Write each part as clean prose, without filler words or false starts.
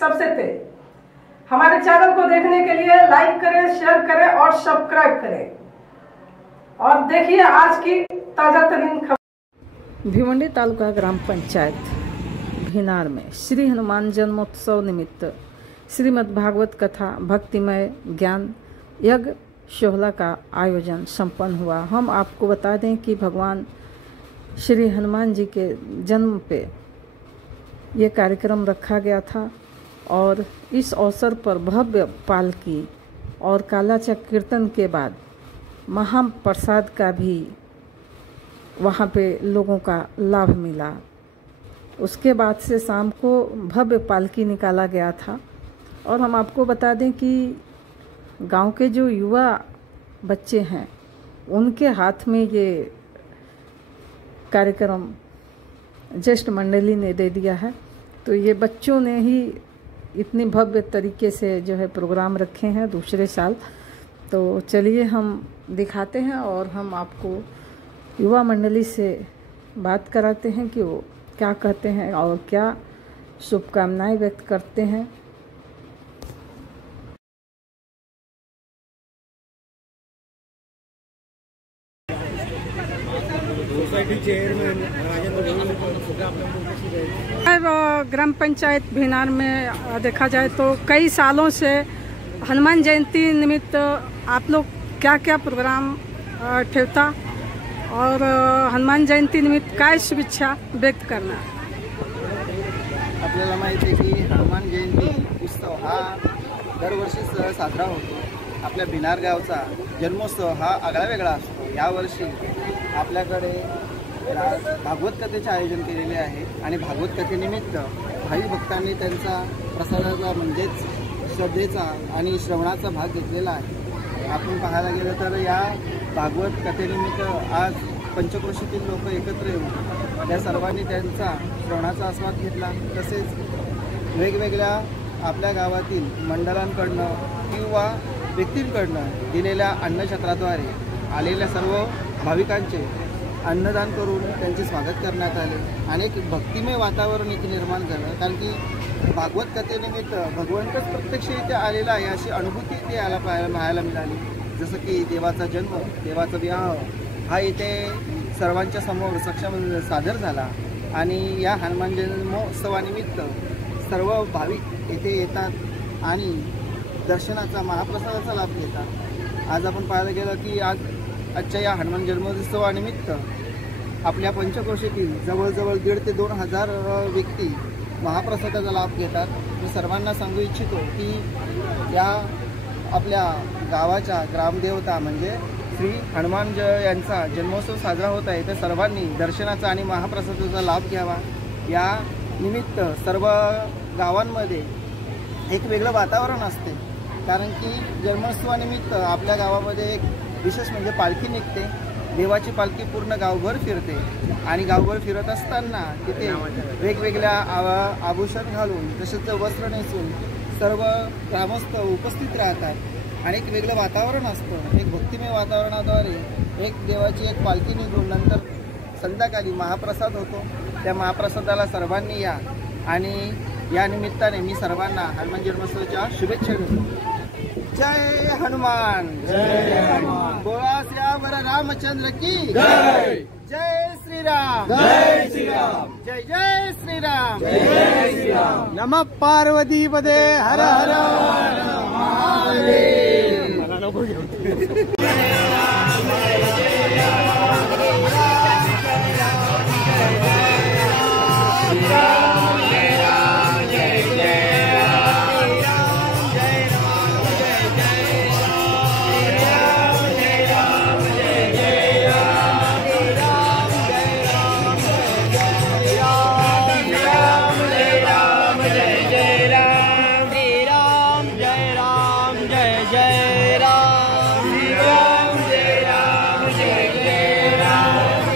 सबसे तेज। हमारे चैनल को देखने के लिए लाइक करें, शेयर करें और सब्सक्राइब करें। और देखिए आज की ताजा तरीन खबर। भिवंडी तालुका ग्राम पंचायत भिनार में श्री हनुमान जन्मोत्सव निमित्त श्रीमद् भागवत कथा भक्तिमय ज्ञान यज्ञ शोहला का आयोजन संपन्न हुआ। हम आपको बता दें कि भगवान श्री हनुमान जी के जन्म पे ये कार्यक्रम रखा गया था और इस अवसर पर भव्य पालकी और कालाचक कीर्तन के बाद महाप्रसाद का भी वहाँ पे लोगों का लाभ मिला। उसके बाद से शाम को भव्य पालकी निकाला गया था। और हम आपको बता दें कि गांव के जो युवा बच्चे हैं उनके हाथ में ये कार्यक्रम ज्येष्ठ मंडली ने दे दिया है। तो ये बच्चों ने ही इतनी भव्य तरीके से जो है प्रोग्राम रखे हैं दूसरे साल। तो चलिए हम दिखाते हैं और हम आपको युवा मंडली से बात कराते हैं कि वो क्या कहते हैं और क्या शुभकामनाएं व्यक्त करते हैं। ग्राम पंचायत भिनार में देखा जाए तो कई सालों से हनुमान जयंती निमित्त आप लोग क्या क्या प्रोग्राम ठेवता और हनुमान जयंती निमित्त काय शुभेच्छा व्यक्त करणार? आपल्याला माहिती आहे की हनुमान जयंती उत्सव हा दरवर्षी साजरा होतो। आपल्या भिनार गावचा जन्मोत्सव हा आगळा वेगळा असतो। यावर्षी आपल्याकडे भागवत कथेचे आयोजन केलेले आहे आणि भागवत कथेनिमित्त भावी भक्तांनी त्यांचा प्रसादाचा म्हणजेच श्रद्धेचा आणि श्रवणाचा भाग घेतलेला आहे। आपण पाहायला गेलं तर या भागवत कथेनिमित्त आज पंचक्रोशीतील लोक एकत्र येऊन त्या सर्वांनी त्यांचा श्रवणाचा आस्वाद घेतला। तसेच वेगवेगळ्या आपल्या गावातील मंडळांकडनं किंवा व्यक्तींकडनं दिलेल्या अन्नछत्राद्वारे आलेल्या सर्व भाविकांचे अन्नदान करून त्यांचे स्वागत करण्यात आले। अनेक भक्तिमय वातावरण इथे निर्माण झालं, कारण की भागवत कथेनिमित्त भगवंतच प्रत्यक्ष इथे आलेला आहे अशी अनुभूती इथे याला पाहायला मिळाली। जसं की देवाचा जन्म, देवाचा विवाह हा इथे सर्वांच्या समोर सक्षम सादर झाला आणि या हनुमान जन्मोत्सवानिमित्त सर्व भाविक येथे येतात आणि दर्शनाचा महाप्रसादाचा लाभ घेतात। आज आपण पाहायला गेलं की आजच्या या हनुमान जन्मोत्सवानिमित्त आपल्या पंचक्रोशीतील जवळजवळ 1,500 ते 2,000 व्यक्ती महाप्रसादाचा लाभ घेतात। मी सर्वांना सांगू इच्छितो की या आपल्या गावाच्या ग्रामदेवता म्हणजे श्री हनुमान यांचा जन्मोत्सव साजरा होत आहे, तर सर्वांनी दर्शनाचा आणि महाप्रसादाचा लाभ घ्यावा। या निमित्त सर्व गावांमध्ये एक वेगळं वातावरण असते, कारण की जन्मोत्सवानिमित्त आपल्या गावामध्ये एक विशेष म्हणजे पालखी निघते। देवाची पालखी पूर्ण गावभर फिरते आणि गावभर फिरत असताना तिथे वेगवेगळ्या आभूषण घालून तसेच वस्त्र नेसून सर्व ग्रामस्थ उपस्थित राहतात आणि एक वेगळं वातावरण असतं। एक भक्तिमय वातावरणाद्वारे एक देवाची एक पालखी निघून नंतर संध्याकाळी महाप्रसाद होतो। त्या महाप्रसादाला सर्वांनी या आणि या निमित्ताने मी सर्वांना हनुमान जन्मोत्सवाच्या शुभेच्छा देतो। जय हनुमान, जय हनुमान। बोला श्यावर रामचंद्र की जय। जय श्री राम, जय श्री राम। जय जय श्री राम, जय श्री राम। नमः पार्वती पदे हर हर महादेव। जय राम, जय राम, जय राम, जय राम।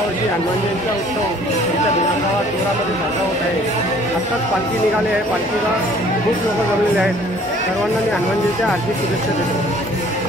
यावर्षी हनुमान जयंतीचा उत्सव आमच्या भिनार गावात जोरामध्ये साजरा होत आहे. आत्ताच पालखी निघाली आहे. पालखीला खूप लोक जमलेले आहेत. सर्वांना मी हनुमान जयंतीच्या हार्दिक शुभेच्छा देतो.